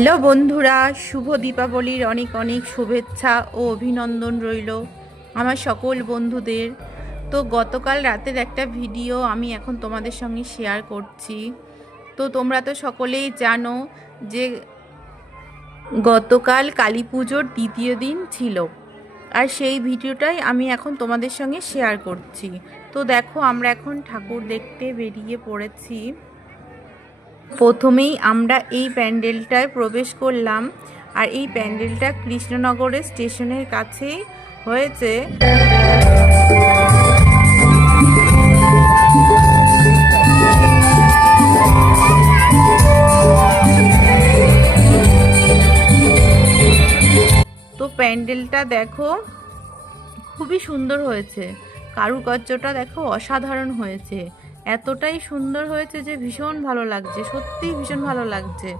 Hello বন্ধুরা, শুভ দীপাবলির অনেক অনেক শুভেচ্ছা ও অভিনন্দন রইল আমার সকল বন্ধুদের। তো গতকাল রাতের একটা ভিডিও আমি এখন তোমাদের সঙ্গে শেয়ার করছি। তো তোমরা তো সকলেই জানো যে গতকাল কালী পুজোর দ্বিতীয় দিন ছিল আর সেই ভিডিওটাই আমি এখন তোমাদের সঙ্গে শেয়ার করছি। তো দেখো আমরা এখন ঠাকুর দেখতে বেরিয়ে পড়েছি। প্রথমেই আমরা এই প্যান্ডেলটায় প্রবেশ করলাম আর এই প্যান্ডেলটা কৃষ্ণনগরের স্টেশনের কাছেই হয়েছে। তো প্যান্ডেলটা দেখো, খুবই সুন্দর হয়েছে। কারুকার্যটা দেখো অসাধারণ হয়েছে। এতটাই সুন্দর হয়েছে যে ভীষণ ভালো লাগছে, সত্যিই ভীষণ ভালো লাগছে।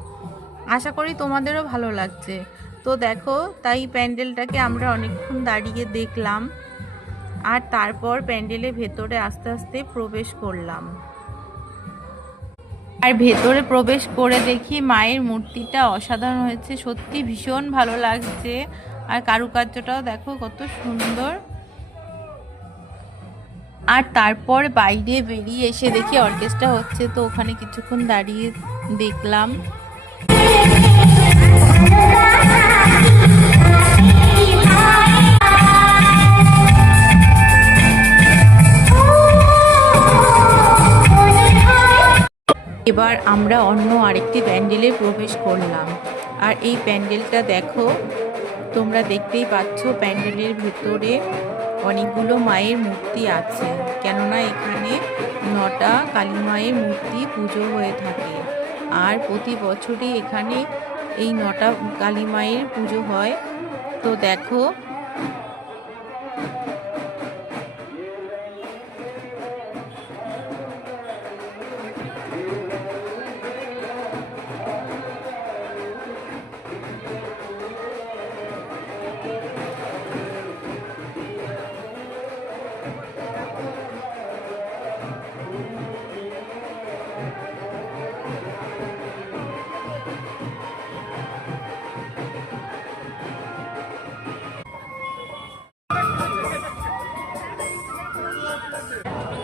আশা করি তোমাদেরও ভালো লাগছে। তো দেখো, তাই প্যান্ডেলটাকে আমরা অনেকক্ষণ দাঁড়িয়ে দেখলাম, আর তারপর প্যান্ডেলের ভেতরে আস্তে আস্তে প্রবেশ করলাম। আর ভেতরে প্রবেশ করে দেখি মায়ের মূর্তিটা অসাধারণ হয়েছে সত্যি ভীষণ ভালো লাগছে। আর কারুকার্যটাও দেখো কত সুন্দর। আর তারপর বাইরে বেরিয়ে এসে দেখি অর্কেস্ট্রা হচ্ছে, তো ওখানে কিছুক্ষণ দাঁড়িয়ে দেখলাম। এবার আমরা অন্য আরেকটি প্যান্ডেলে প্রবেশ করলাম। আর এই প্যান্ডেলটা দেখো, তোমরা দেখতেই পাচ্ছ প্যান্ডেলের ভেতরে অনেকগুলো মায়ের মূর্তি আছে। কেননা এখানে নটা কালী মায়ের মূর্তি পুজো হয়ে থাকে। আর প্রতি বছরই এখানে এই নটা কালী মায়ের পুজো হয়। তো দেখো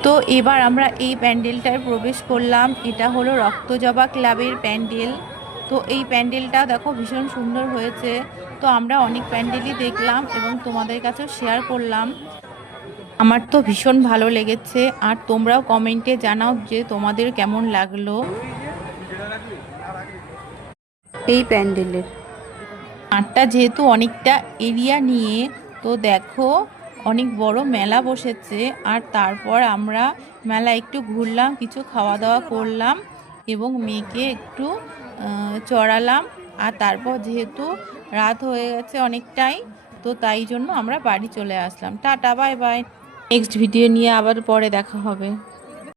তো এবার আমরা এই প্যান্ডেলটায় প্রবেশ করলাম। এটা হলো রক্তজবা ক্লাবের প্যান্ডেল। তো এই প্যান্ডেলটা দেখো ভীষণ সুন্দর হয়েছে। তো আমরা অনেক প্যান্ডেলই দেখলাম এবং তোমাদের কাছেও শেয়ার করলাম। আমার তো ভীষণ ভালো লেগেছে। আর তোমরাও কমেন্টে জানাও যে তোমাদের কেমন লাগল। এই প্যান্ডেলের। মাঠটা যেহেতু অনেকটা এরিয়া নিয়ে তো দেখো অনেক বড় মেলা বসেছে আর তারপর আমরা মেলা একটু ঘুরলাম, কিছু খাওয়া দাওয়া করলাম এবং মেয়েকে একটু চড়ালাম। আর তারপর যেহেতু রাত হয়ে গেছে অনেকটাই, তো তাই জন্য আমরা বাড়ি চলে আসলাম। Tata, bye bye. Next video নিয়ে আবার পরে দেখা হবে।